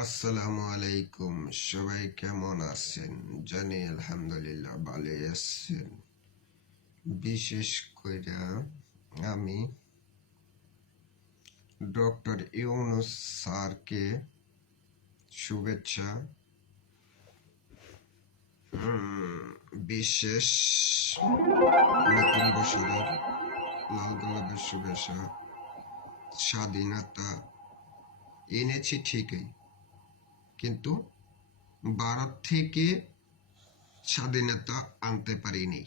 আসসালামু আলাইকুম। সবাই কেমন আছেন? জানি আলহামদুলিল্লাহ ভালো আছেন। বিশেষ করে আমি ডক্টর ইউনুস স্যারকে শুভেচ্ছা, বিশেষ নতুন বছরের লাল গোলাপের শুভেচ্ছা। স্বাধীনতা এনেছি ঠিকই, কিন্তু ভারত থেকে স্বাধীনতা আনতে পারিনি।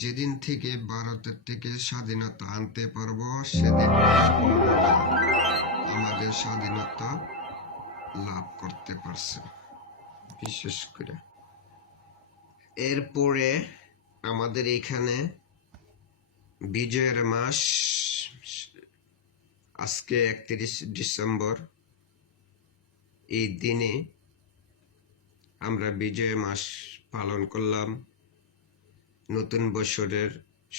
যেদিন থেকে ভারতের থেকে স্বাধীনতা আনতে পারবো সেদিন আমাদের স্বাধীনতা লাভ করতে পারছে। বিশেষ করে এরপরে আমাদের এখানে বিজয়ের মাস, আজকে 31 ডিসেম্বর। এই দিনে আমরা বিজয় মাস পালন করলাম। নতুন বছরের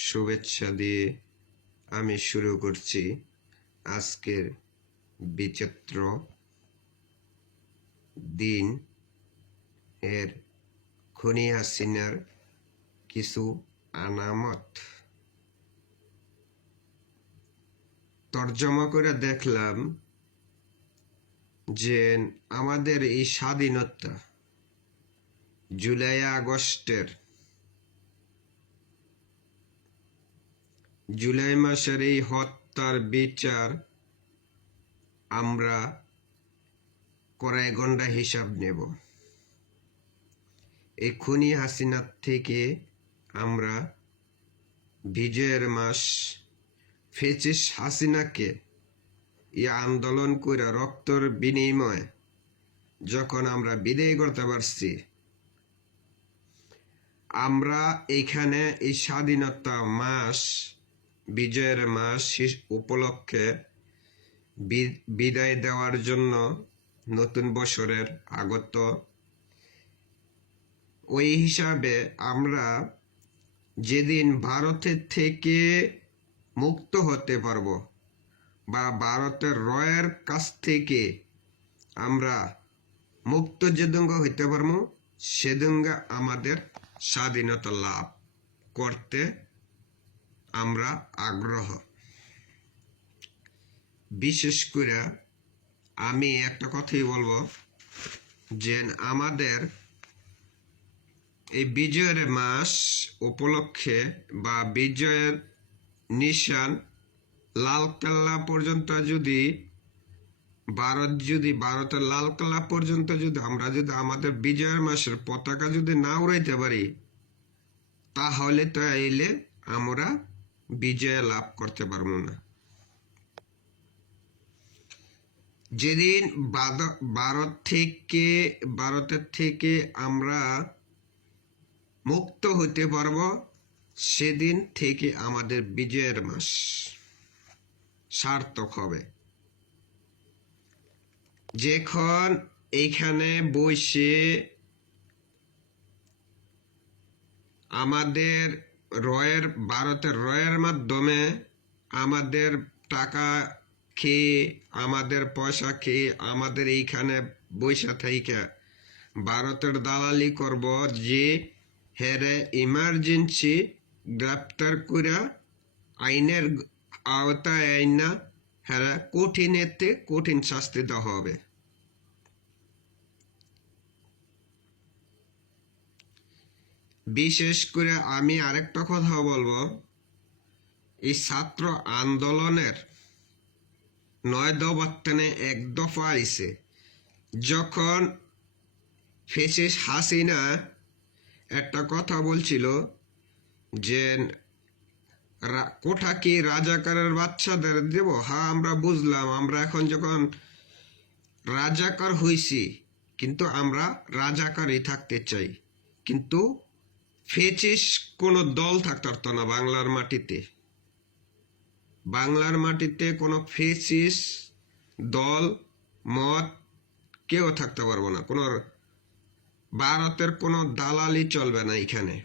শুভেচ্ছা দিয়ে আমি শুরু করছি আজকের বিচিত্র দিন এর খুনি হাসিনার কিছু আনামত তর্জমা করে দেখলাম যে আমাদের এই স্বাধীনতা জুলাই মাসের এই হত্যার বিচার আমরা কড়াই গন্ডা হিসাব নেব। এই খুনি হাসিনার থেকে আমরা বিজয়ের মাস ফেসিস হাসিনাকে এই আন্দোলন করে রক্তর বিনিময় যখন আমরা বিদায় করতে পারছি, আমরা এখানে এই স্বাধীনতা মাস, বিজয়ের মাস উপলক্ষে বিদায় দেওয়ার জন্য নতুন বছরের আগত, ওই হিসাবে আমরা যেদিন ভারতের থেকে মুক্ত হতে পারব বা ভারতের রয়ের কাছ থেকে আমরা মুক্ত যেদুঙ্গ হইতে পারবো, সেদুঙ্গা আমাদের স্বাধীনতা লাভ করতে আমরা আগ্রহ। বিশেষ করে আমি একটা কথাই বলবো যে আমাদের এই বিজয়ের মাস উপলক্ষে বা বিজয়ের নিশান লালকেল্লা পর্যন্ত ভারতের লালকেল্লা পর্যন্ত আমরা আমাদের বিজয়ের মাসের পতাকা না উড়াইতে পারি, তাহলে তো আমরা বিজয় লাভ করতে পারবো না। যেদিন ভারতের থেকে আমরা মুক্ত হতে পারবো, সেদিন থেকে আমাদের বিজয়ের মাস সার্থক হবে। যখন এইখানে বসে আমাদের ভারতের রয়ের মাধ্যমে আমাদের টাকা খেয়ে, আমাদের পয়সা খেয়ে, আমাদের এইখানে বৈশা থেকে ভারতের দালালি করব, যে হেরে ইমার্জেন্সি গ্রেপ্তার করে আইনের আওতায় আইনা হেরা কঠিন শাস্তি দেওয়া হবে। বিশেষ করে আমি আরেকটা কথা বলবো, এই ছাত্র আন্দোলনের 9 দফাতে 1 দফা আইছে। যখন ফেসিস হাসিনা একটা কথা বলছিল যে কোঠা কি রাজাকারের বাচ্চাদের দেব, হ্যাঁ আমরা বুঝলাম, আমরা এখন যখন রাজাকার হইছি, কিন্তু আমরা রাজাকারই থাকতে চাই। কিন্তু ফেসিস কোনো দল থাকতে পারত না বাংলার মাটিতে কোনো ফেসিস দল মত কেউ থাকতে পারবো না। কোনো ভারতের কোনো দালালি চলবে না এখানে।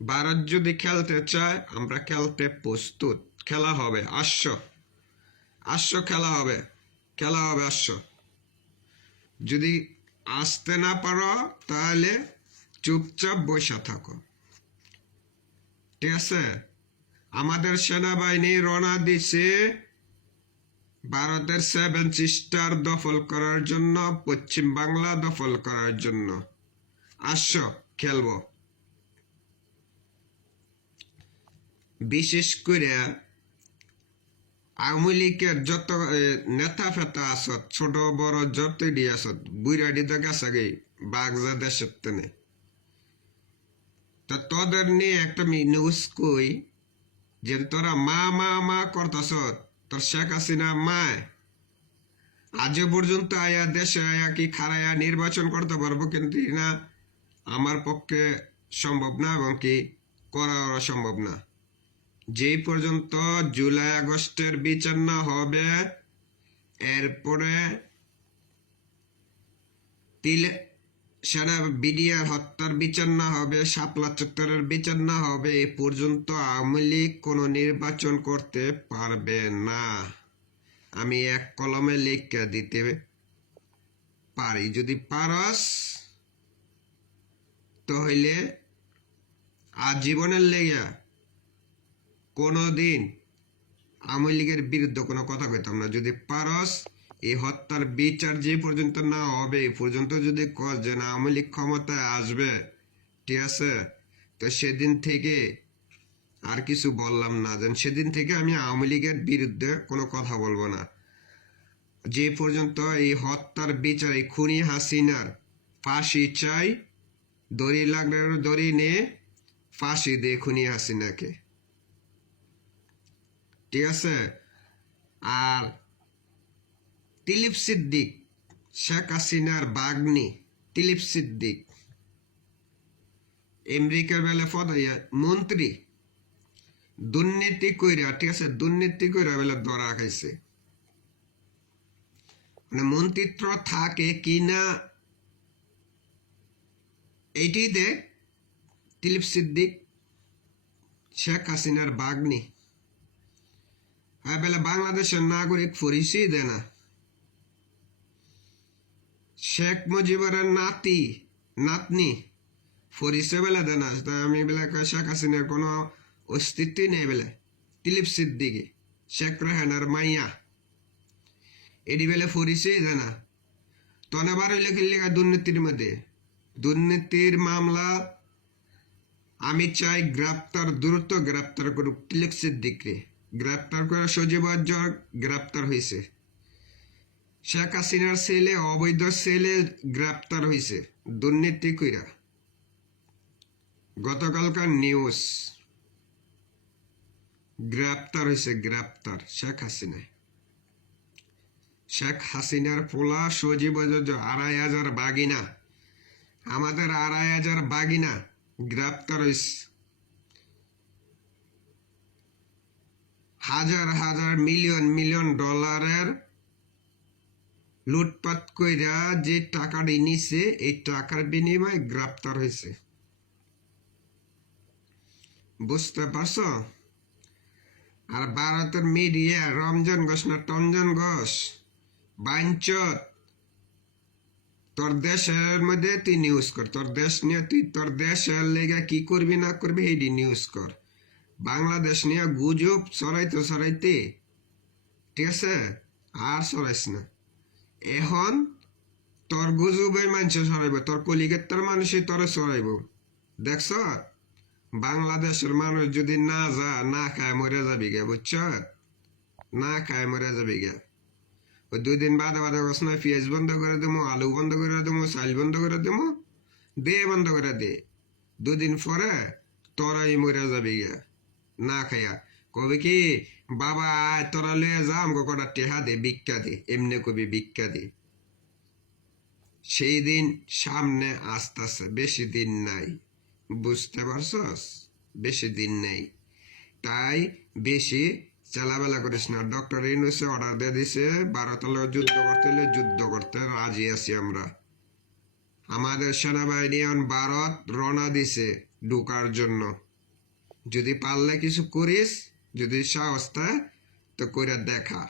ভারত যদি খেলতে চায়, আমরা খেলতে প্রস্তুত। খেলা হবে, আসো খেলা হবে। খেলা হবে, আসছো। যদি আসতে না পারো তাহলে চুপচাপ বসে থাকো, ঠিক আছে? আমাদের সেনাবাহিনী রওনা দিছে ভারতের 7 সিস্টার দখল করার জন্য, পশ্চিম বাংলা দখল করার জন্য। আসো, খেলবো। বিশেষ করে আওয়ামী লীগের যত নেতা ফেতা আসত, ছোট বড় যতই আসত, বুড়াডি তো গেছে গে বাগজা দেশের তেনে। তা তোদের নিয়ে একটা নিউজ কই, যে তোরা মা মা মা করতাস, তোর শেখ হাসিনা মায় আজ পর্যন্ত আয়া দেশে আয়া কি খারায়া নির্বাচন করতে পারবো, কিন্তু না আমার পক্ষে সম্ভব না, এবং কি করাও সম্ভব না। যে পর্যন্ত জুলাই আগস্টের বিচার না হবে, এরপরে সারা বিডিআর হত্যার বিচার না হবে, শাপলা চত্বরের বিচার না হবে, এ পর্যন্ত আওয়ামী লীগ কোনো নির্বাচন করতে পারবে না। আমি এক কলমে লিখে দিতে পারি, যদি পারস তাহলে আজীবনের লেগে কোনোদিন আওয়ামী লীগের বিরুদ্ধে কোনো কথা কইতাম না। যদি পারস এই হত্যার বিচার যে পর্যন্ত না হবে, এই পর্যন্ত যদি কস যে না আওয়ামী লীগ ক্ষমতায় আসবে, ঠিক আছে, তো সেদিন থেকে আর কিছু বললাম না, যেন সেদিন থেকে আমি আওয়ামী লীগের বিরুদ্ধে কোনো কথা বলবো না। যে পর্যন্ত এই হত্যার বিচার, এই খুনি হাসিনার ফাঁসি চাই, দড়ি লাগলে দড়ি নিয়ে ফাঁসি দে খুনি হাসিনাকে, ঠিক আছে? আর তিলিপ সিদ্দিক, শেখ হাসিনার বাগ্নি তিলিপ সিদ্দিক, আমেরিকার বেলা ফদাইয়া মন্ত্রী, দুর্নীতি কইরা, ঠিক আছে, দুর্নীতি কইরা বেলা ধরা খাইছে। মানে মন্ত্রিত্ব থাকে কিনা এইটি দেখ। তিলিপ সিদ্দিক শেখ হাসিনার বাগ্নি, বেলা বাংলাদেশের নাগরিক পরিচয় দেয় না। শেখ মুজিবের নাতনি পরিচয় বেলা দেয় না। আমি বেলা শেখ হাসিনার কোনো অস্তিত্বই নেই বেলা। তিলিপ সিদ্দিকি শেখ রেহানার মাইয়া, এটি বেলা পরিচয় দেয় না। তনে বার হইলে খেললে দুর্নীতির মধ্যে, দুর্নীতির মামলা আমি চাই গ্রেপ্তার, দ্রুত গ্রেপ্তার করুক তিলিপ সিদ্দিককে। গ্রেপ্তার করে সজীব গ্রেপ্তার হয়েছে, শেখ হাসিনার ছেলে, অবৈধ ছেলে গ্রেপ্তার হয়েছে দুর্নীতি কইরা। গতকালকার নিউজ, গ্রেপ্তার হয়েছে, গ্রেপ্তার শেখ হাসিনা। শেখ হাসিনার পোলা সজীব ২৫০০ বাগিনা, আমাদের ২৫০০ বাগিনা গ্রেপ্তার হয়েছে। হাজার হাজার মিলিয়ন মিলিয়ন ডলারের লুটপাট কইরা যে টাকাটি নিছে, এই টাকার বিনিময়ে গ্রেপ্তার হয়েছে। বুঝতে পারছো? আর ভারতের মিডিয়া রমজান ঘোষ না টঞ্জন ঘোষ বাঞ্চত, তোর দেশের মধ্যে তুই নিউজ কর, তোর দেশ নিয়ে তুই তোর দেশের লেগে কি করবি না করবি এই নিউজ কর। বাংলাদেশ নিয়ে গুজব ছড়াইতে, ঠিক আছে, আর ছড়াইস না। এখন তোর গুজবে মানুষ ছড়াইব, তোর কলিগের মানুষই তোরে ছড়াইব। দেখছ, বাংলাদেশের মানুষ যদি না খায় মরে যাবি গে, বুঝছ? না খায় মরে যাবি গে। ওই 2 দিন বাদে কস না পেঁয়াজ বন্ধ করে দেবো, আলু বন্ধ করে দেবো, চাল বন্ধ করে দেবো, বন্ধ করে দে। 2 দিন পরে তোরাই মরে যাবি গে না খাইয়া। কবি কি বাবা তোরা লয়ে যা, আমাকে কটা টেহা দে, ভিক্ষা দে, এমনি কবি ভিক্ষা দে। সেই দিন সামনে আসতেছে, বেশি দিন নাই। বুঝতে পারছস? বেশি দিন নেই, তাই বেশি চালাবেলা করিস না। ডক্টর ইউনূসে অর্ডার দিয়ে দিছে, ভারতের যুদ্ধ করতে হলে যুদ্ধ করতে রাজি আছি আমরা। আমাদের সেনাবাহিনী এখন ভারত রওনা দিছে ঢুকার জন্য। যদি পারলে কিছু করিস, যদি সাহস থাকে তো করে দেখা।